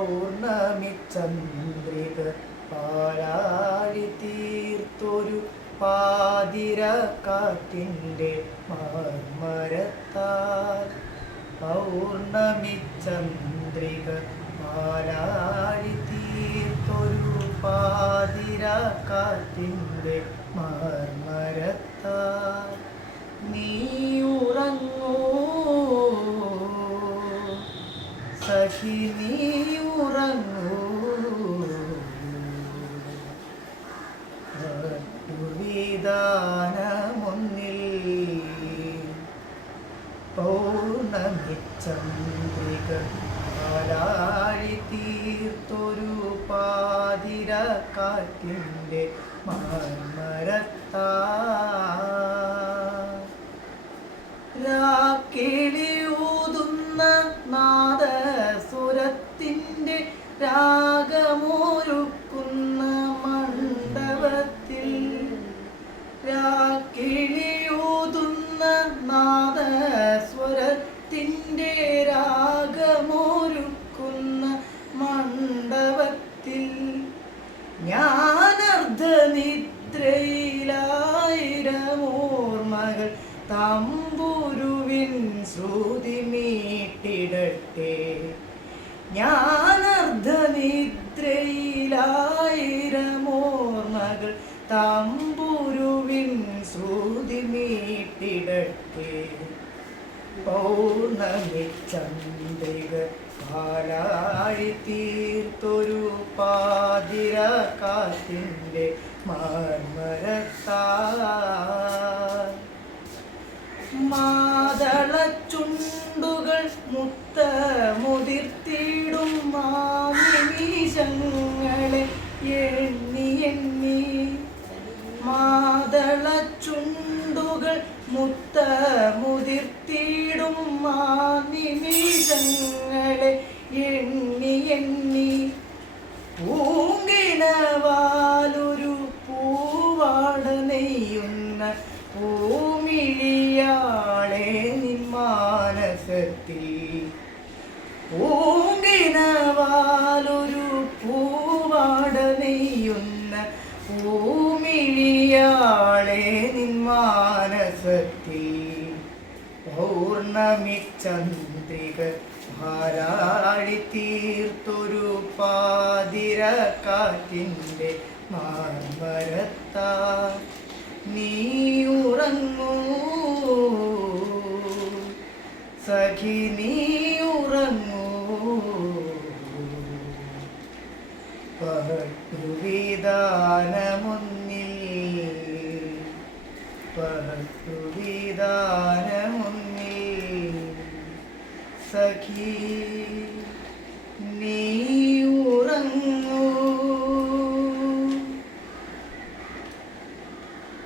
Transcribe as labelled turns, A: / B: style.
A: പൗർണമി ചന്ദ്രിക തീർത്തൊരു പാതിര കാറ്റിന്റെ മാർമരത്താൽ പൗർണമി ചന്ദ്രിക തീർത്തൊരു പാതിര കാറ്റിന്റെ മാർമരത്താൽ നീ ഉറങ്ങൂ സഖി നീ ചന്ദ്രിക ആരാഴി തീർത്തൊരു പാതിര കാറ്റിന്റെ മർമരത്താ രാക്കിളിയൂതുന്ന നാദസുരത്തിന്റെ രാഗമൊരുക്കുന്ന മണ്ഡപത്തിൽ രാക്കിളിയൂതുന്ന നാദസ്വരത്തിന്റെ രാഗമൊരുക്കുന്ന മണ്ഡപത്തിൽ ഞാനർദ്ധനിദ്രയിലായിരമോർമകൾ തമ്പുരുവിൻ ശ്രുതി മീട്ടിടട്ടെ തമ്പുരുവിൻ ശ്രുതി പൗർണമി ചന്ദ്രിക പാലാഴി തീർത്തൊരു പാതിര കാത്തിന്റെ മാതളച്ചുണ്ടുകൾ മുത്ത മുതിർത്തിടും മുത്ത മുതിർത്തിടും മാനിമീശങ്ങളെ എണ്ണി എണ്ണി. പൂങ്കിണവാലൊരു പൂവാട നെയ്യുന്ന പൂമിഴിയാളെ നിന്മാനസത്തിൽ പൂങ്കിനവാലൊരു പൂവാട നെയ്യുന്ന പൂമിഴിയാളെ നിന്മാനസത്തിൽ പൗർണമി ചന്ദ്രിക തീർത്തൊരു പാതിര കാറ്റിന്റെ മാർമരത്താ നീ ഉറങ്ങൂ. സഖി നീ ഉറങ്ങൂ. പട്ടുവിധാനമൊന്നിൽ പട്ടുവിധാനമൊന്നിൽ സഖീ